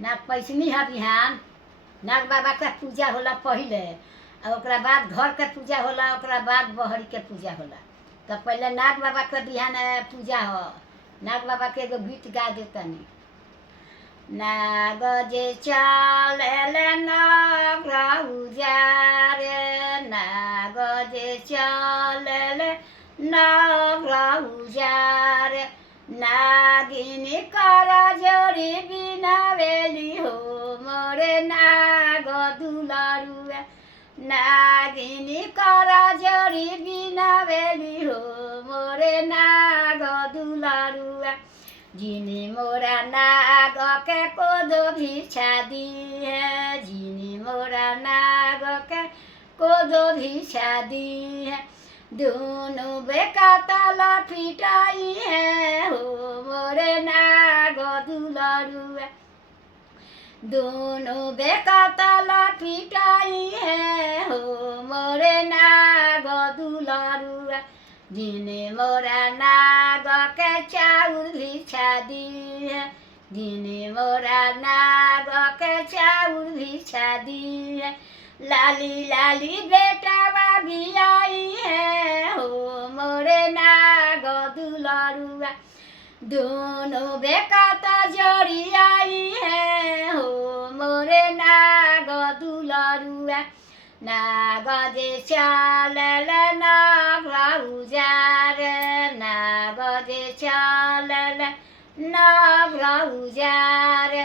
नाग पंचमी है बिहान। नाग बाबा का पूजा होला पहले, और ओकरा बाद घर के पूजा होला, ओकरा बाद बहरी के पूजा होला। तो पहले नाग बाबा के बिहान पूजा हो। नाग बाबा के एगो गीत गा देतनी। नाग जे चलेले नगरा उजारे, नाग जे चलेले नगरा उजारे, नागिनी करा जोरी बिना बेली हो मोरे नाग दुलारुआ, नागिनी करा जोरी बिना बेली हो मोरे नाग दुलारुआ। जिनी मोरा नाग के कोदो भिक्षा दी है, जिनी मोरा नाग के कोदो भिक्षा दी है, दोनों बेका तला पिटाई है हो मोरे नाग दुलारुआ, दोनों बेका तला पिटाई है हो मोरे नाग दुलारुआ। जिने मोरा नाग के चाउर भिक्षा दी है, जिने मोरा नाग के चाउर भिक्षा दी है, लाली लाली बेटा भी आई है हो मोरे नाग दुलारुआ, दोनों बेकाता जोड़ी आई है हो मोरे नाग दुलारुआ। नाग जे चलेले नगरा उजारे, नाग जे चलेले नगरा उजारे,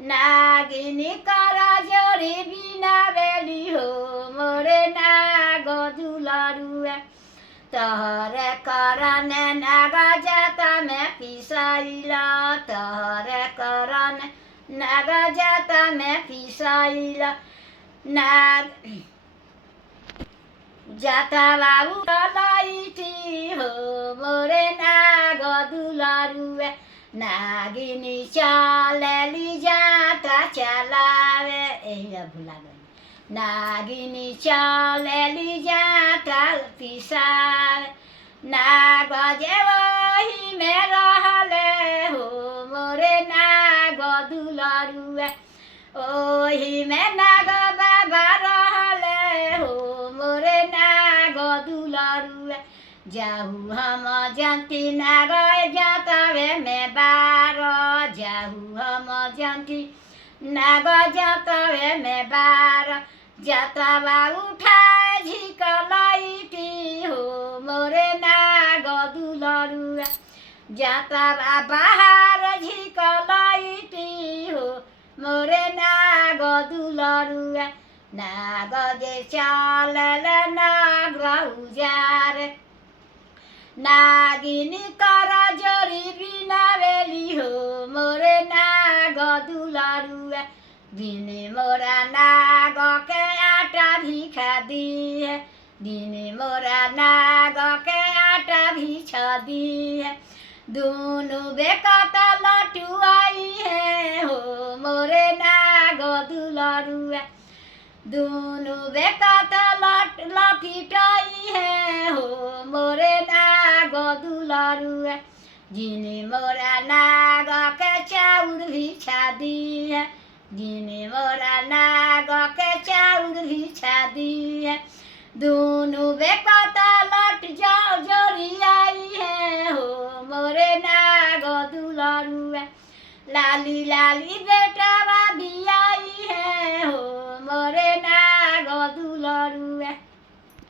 नागिनी करा जोरी बिना बेली हो मोरे नाग दुलारुआ। तहरे करन नाग जाता में पिसाइला, तहरे करन नाग जाता में पिसाइला, नाग जाता बाबू लाइटी हो मोरे नाग दुलारुआ, नागिनी चलेली जाता चलावे, भुला गई, नागिनी चलेली जाता पिसावे, नाग जे वही में रहले हो मोरे नाग दुलारुआ, ओही में नाग बाबा रहले हो मोरे नाग दुलारुआ। जाहू हम जानती नाग जातावे में बार, जाहू हम जानती नाग जातावे में बार, जातावा उठाए झिकलाइटी हो मोरे नाग दुलारुआ, जातावा बाहर झिकलाइटी हो मोरे नाग दुलारुआ। नाग जे चलेले नगरा उजारे, नागिनी करा जोरी बिना बेली हो मोरे नाग दुलारुआ, दिने मोरा नाग के आटा भिक्षा दी है, दिने मोरा नाग के आटा भिक्षा दी है, दोनों बेकाता लटुआई है हो मोरे नाग दुलारुआ, दोनों बेकाता लपिटाई है हो मोरे नाग दुलारुआ। जिने मोरा नाग के चाउर भिक्षा दी है, जिने मोरा नाग के चाउर भिक्षा दी है, दोनों बेकाता लट जाओ जोड़ी आई है हो मोरे नाग दुलारुआ। लाली लाली